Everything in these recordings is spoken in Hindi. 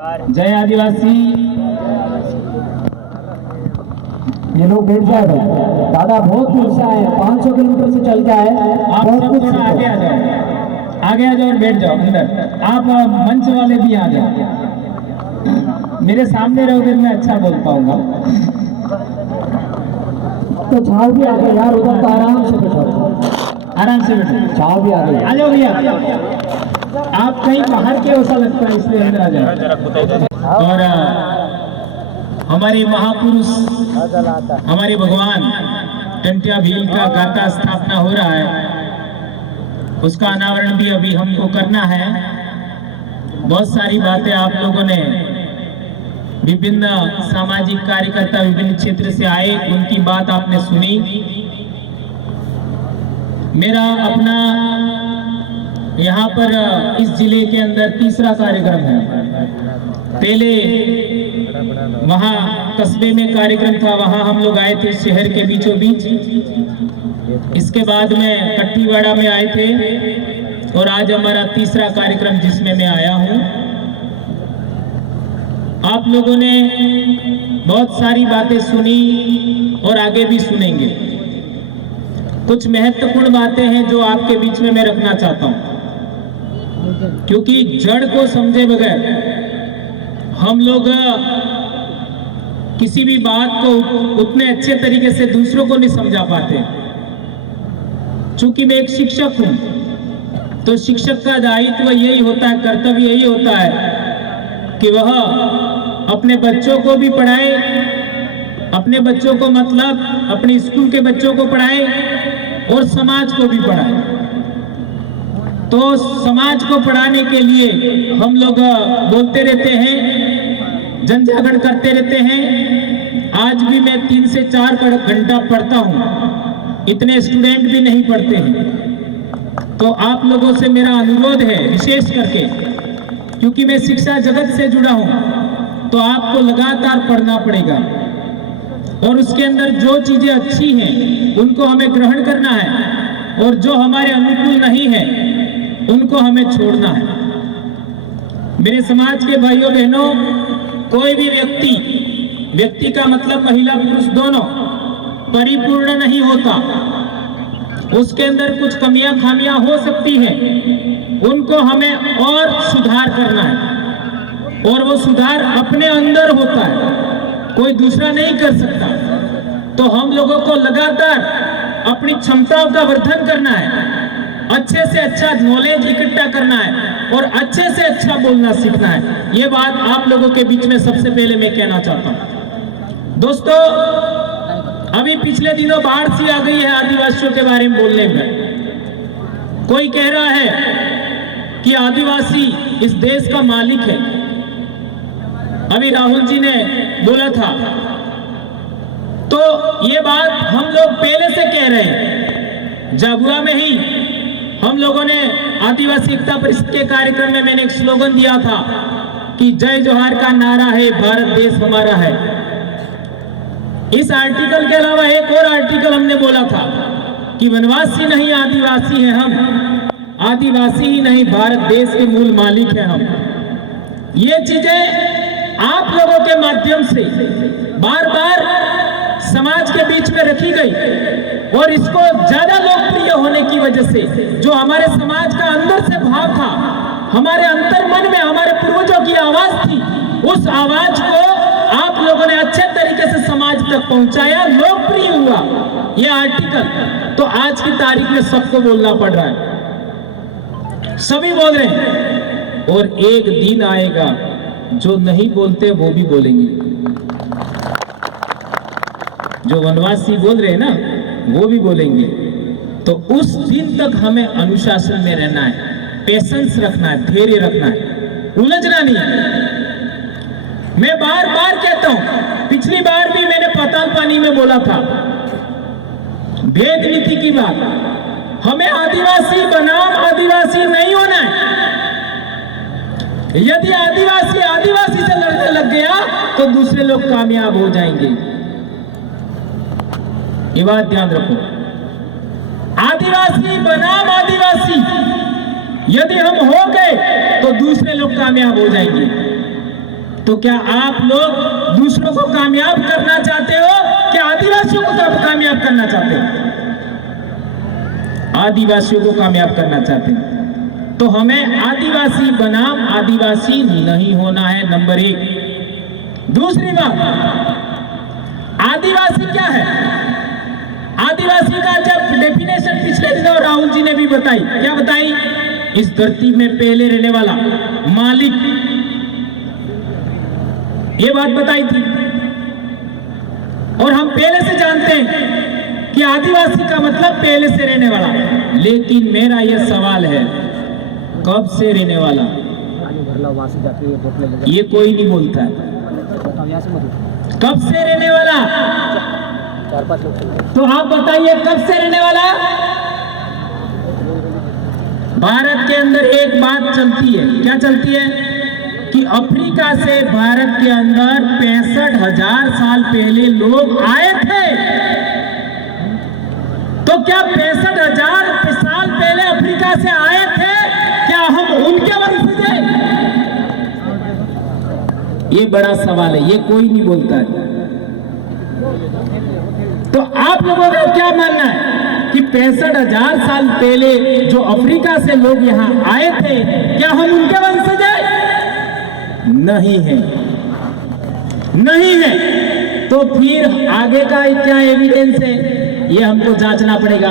जय आदिवासी। ये लोग बैठ जाए भाई, दादा बहुत दूर से आए, 500 किलोमीटर से चल के आए। आप सब थोड़ा आगे आ जाओ, आगे आ जाओ और बैठ जाओ अंदर। आप मंच वाले भी आ जाओ, मेरे सामने रहोगे मैं अच्छा बोल पाऊंगा। तो छाव भी आ गए यार, उधर तो आराम से बैठो, आराम से बैठो। छाव भी आ गई। आ जाओ भैया, आप कहीं बाहर के ऐसा लगता है इसलिए अंदर आ जाओ। और हमारे महापुरुष, हमारे भगवान टंटिया भील का गाता स्थापना हो रहा है, उसका अनावरण भी अभी हमको करना है। बहुत सारी बातें आप लोगों ने, विभिन्न सामाजिक कार्यकर्ता विभिन्न क्षेत्र से आए, उनकी बात आपने सुनी। मेरा अपना यहाँ पर इस जिले के अंदर तीसरा कार्यक्रम है। पहले वहाँ कस्बे में कार्यक्रम था, वहाँ हम लोग आए थे शहर के बीचों बीच। इसके बाद में कट्टीवाड़ा में आए थे और आज हमारा तीसरा कार्यक्रम जिसमें मैं आया हूँ। आप लोगों ने बहुत सारी बातें सुनी और आगे भी सुनेंगे। कुछ महत्वपूर्ण बातें हैं जो आपके बीच में मैं रखना चाहता हूँ, क्योंकि जड़ को समझे बगैर हम लोग किसी भी बात को उतने अच्छे तरीके से दूसरों को नहीं समझा पाते। चूंकि मैं एक शिक्षक हूं, तो शिक्षक का दायित्व यही होता है, कर्तव्य यही होता है कि वह अपने बच्चों को भी पढ़ाए, अपने बच्चों को मतलब अपने स्कूल के बच्चों को पढ़ाए और समाज को भी पढ़ाए। तो समाज को पढ़ाने के लिए हम लोग बोलते रहते हैं, जन जागरण करते रहते हैं। आज भी मैं 3 से 4 घंटा पढ़ता हूँ, इतने स्टूडेंट भी नहीं पढ़ते हैं। तो आप लोगों से मेरा अनुरोध है, विशेष करके क्योंकि मैं शिक्षा जगत से जुड़ा हूँ, तो आपको लगातार पढ़ना पड़ेगा और उसके अंदर जो चीजें अच्छी हैं उनको हमें ग्रहण करना है और जो हमारे अनुकूल नहीं है उनको हमें छोड़ना है। मेरे समाज के भाइयों बहनों, कोई भी व्यक्ति का मतलब महिला पुरुष दोनों परिपूर्ण नहीं होता। उसके अंदर कुछ कमियां खामियां हो सकती हैं, उनको हमें और सुधार करना है और वो सुधार अपने अंदर होता है, कोई दूसरा नहीं कर सकता। तो हम लोगों को लगातार अपनी क्षमताओं का वर्धन करना है, अच्छे से अच्छा नॉलेज इकट्ठा करना है और अच्छे से अच्छा बोलना सीखना है। ये बात आप लोगों के बीच में सबसे पहले मैं कहना चाहता हूं। दोस्तों, अभी पिछले दिनों बाढ़ सी आ गई है आदिवासियों के बारे में बोलने में। कोई कह रहा है कि आदिवासी इस देश का मालिक है। अभी राहुल जी ने बोला था, तो ये बात हम लोग पहले से कह रहे हैं। जागुआ में ही हम लोगों ने आदिवासी एकता परिषद के कार्यक्रम में मैंने एक स्लोगन दिया था कि जय जोहार का नारा है, भारत देश हमारा है। इस आर्टिकल के अलावा एक और आर्टिकल हमने बोला था कि वनवासी नहीं आदिवासी है हम, आदिवासी ही नहीं भारत देश के मूल मालिक है हम। ये चीजें आप लोगों के माध्यम से बार बार समाज के बीच में रखी गई और इसको ज्यादा लोकप्रिय होने की वजह से जो हमारे समाज का अंदर से भाव था, हमारे अंतर मन में हमारे पूर्वजों की आवाज थी, उस आवाज को आप लोगों ने अच्छे तरीके से समाज तक पहुंचाया, लोकप्रिय हुआ ये आर्टिकल। तो आज की तारीख में सबको बोलना पड़ रहा है, सभी बोल रहे हैं और एक दिन आएगा जो नहीं बोलते वो भी बोलेंगे। जो वनवासी बोल रहे हैं ना वो भी बोलेंगे। तो उस दिन तक हमें अनुशासन में रहना है, पेशेंस रखना है, धैर्य रखना है, उलझना नहीं है। मैं बार बार कहता हूं, पिछली बार भी मैंने पाताल पानी में बोला था भेद नीति की बात। हमें आदिवासी बनाम आदिवासी नहीं होना है। यदि आदिवासी आदिवासी से लड़ने लग गया तो दूसरे लोग कामयाब हो जाएंगे। ये बात ध्यान रखो। आदिवासी बनाम आदिवासी यदि हम हो गए तो दूसरे लोग कामयाब हो जाएंगे। तो क्या आप लोग दूसरों को कामयाब करना चाहते हो कि आदिवासियों को कामयाब करना चाहते हो? आदिवासियों को कामयाब करना चाहते हैं तो हमें आदिवासी बनाम आदिवासी नहीं होना है, नंबर 1। दूसरी बात, आदिवासी क्या है? आदिवासी का जब डेफिनेशन पिछले दिनों राहुल जी ने भी बताई, क्या बताई? इस धरती में पहले रहने वाला मालिक, ये बात बताई थी। और हम पहले से जानते हैं कि आदिवासी का मतलब पहले से रहने वाला। लेकिन मेरा यह सवाल है, कब से रहने वाला? ये कोई नहीं बोलता है। कब से रहने वाला? तो आप बताइए, कब से रहने वाला? भारत के अंदर एक बात चलती है, क्या चलती है? कि अफ्रीका से भारत के अंदर 65,000 साल पहले लोग आए थे। तो क्या 65,000 साल पहले अफ्रीका से आए थे, क्या हम उनके वंशज हैं? ये बड़ा सवाल है, ये कोई नहीं बोलता है। तो आप लोगों का क्या मानना है कि 65,000 साल पहले जो अफ्रीका से लोग यहां आए थे, क्या हम उनके वंशज हैं? नहीं है, नहीं है। तो फिर आगे का क्या एविडेंस है, ये हमको जांचना पड़ेगा।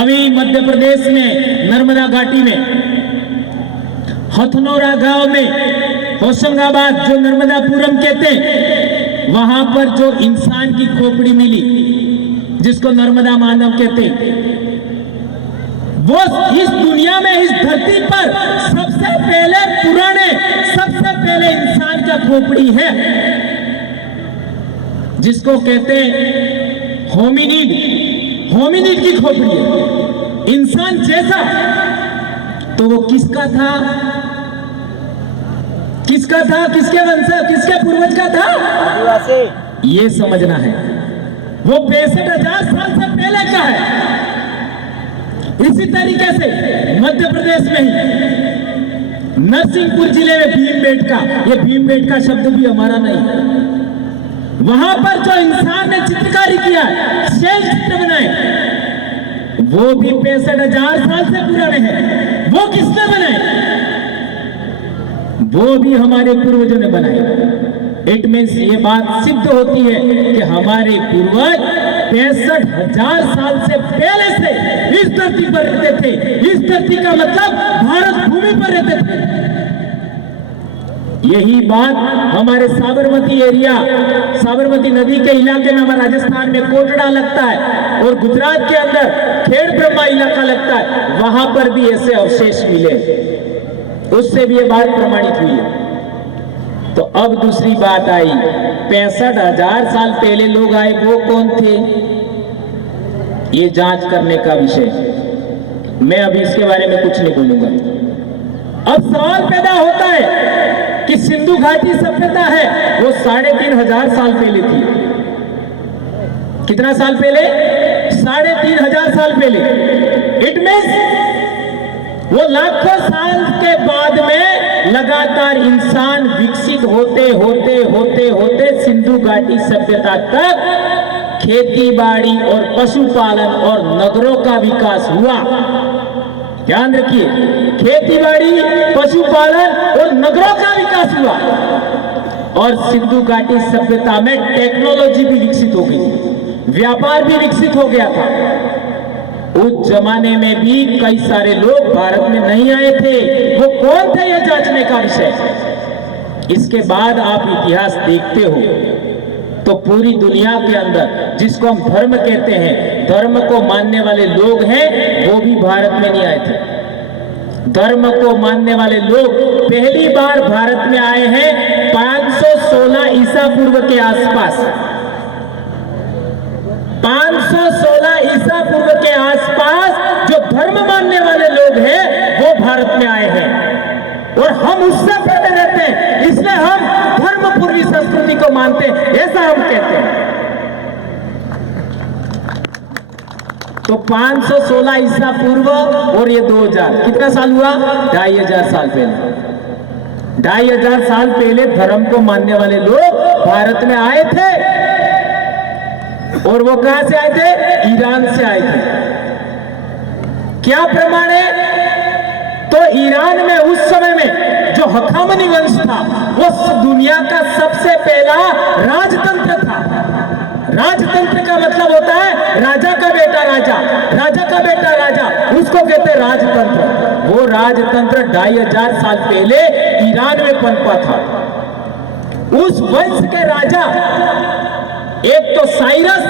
अभी मध्य प्रदेश में नर्मदा घाटी में हथनोरा गांव में होशंगाबाद, जो नर्मदापुरम कहते हैं, वहां पर जो इंसान की खोपड़ी मिली, जिसको नर्मदा मानव कहते हैं, वो इस दुनिया में, इस धरती पर सबसे पहले पुराने, सबसे पहले इंसान का खोपड़ी है, जिसको कहते हैं होमिनिड। होमिनिड की खोपड़ी है, इंसान जैसा। तो वो किसका था? किसका था? किसके वंश, किसके पूर्वज का था? आदिवासी। ये समझना है। वो 65,000 साल से पहले का है। इसी तरीके से मध्य प्रदेश में ही नरसिंहपुर जिले में भीमबेटका, ये भीमबेटका शब्द भी हमारा नहीं, वहां पर जो इंसान ने चित्रकारी किया, शैल चित्र बनाए, वो भी 65,000 साल से पुराने हैं। वो किसने बनाए? वो भी हमारे पूर्वजों ने बनाए। इट मीन्स ये बात सिद्ध होती है कि हमारे पूर्वज 65,000 साल से पहले से इस धरती पर रहते थे। इस धरती का मतलब भारत भूमि पर रहते थे। यही बात हमारे साबरमती एरिया, साबरमती नदी के इलाके में, हमारा राजस्थान में कोटड़ा लगता है, और गुजरात के अंदर खेड़ ब्रह्मा इलाका लगता है, वहां पर भी ऐसे अवशेष मिले। उससे भी ये बात प्रमाणित हुई है। तो अब दूसरी बात आई, 65,000 साल पहले लोग आए, वो कौन थे? ये जांच करने का विषय। मैं अभी इसके बारे में कुछ नहीं बोलूंगा। अब सवाल पैदा होता है कि सिंधु घाटी सभ्यता है, वो 3,500 साल पहले थी। कितना साल पहले? 3,500 साल पहले। इट मीन्स वो लाखों साल के बाद में लगातार इंसान विकसित होते होते होते होते सिंधु घाटी सभ्यता तक खेती बाड़ी और पशुपालन और नगरों का विकास हुआ। ध्यान रखिए, खेती बाड़ी, पशुपालन और नगरों का विकास हुआ। और सिंधु घाटी सभ्यता में टेक्नोलॉजी भी विकसित हो गई, व्यापार भी विकसित हो गया था। उस जमाने में भी कई सारे लोग भारत में नहीं आए थे। वो कौन थे, यह जांचने का विषय। इसके बाद आप इतिहास देखते हो तो पूरी दुनिया के अंदर जिसको हम धर्म कहते हैं, धर्म को मानने वाले लोग हैं, वो भी भारत में नहीं आए थे। धर्म को मानने वाले लोग पहली बार भारत में आए हैं 516 ईसा पूर्व के आसपास। 516 ईसा पूर्व के आसपास जो धर्म मानने वाले लोग हैं, वो भारत में आए हैं। और हम उससे पहले रहते हैं, इसलिए हम धर्म पूर्वी संस्कृति को मानते हैं, ऐसा हम कहते हैं। तो 516 ईसा पूर्व और ये 2000 कितना साल हुआ? 2500 साल पहले। 2500 साल पहले धर्म को मानने वाले लोग भारत में आए थे। और वो कहां से आए थे? ईरान से आए थे। क्या प्रमाण है? तो ईरान में उस समय में जो हखामनी वंश था वो दुनिया का सबसे पहला राजतंत्र था। राजतंत्र का मतलब होता है राजा का बेटा राजा, राजा का बेटा राजा, उसको कहते हैं राजतंत्र। वो राजतंत्र 2500 साल पहले ईरान में पनपा था। उस वंश के राजा एक तो साइरस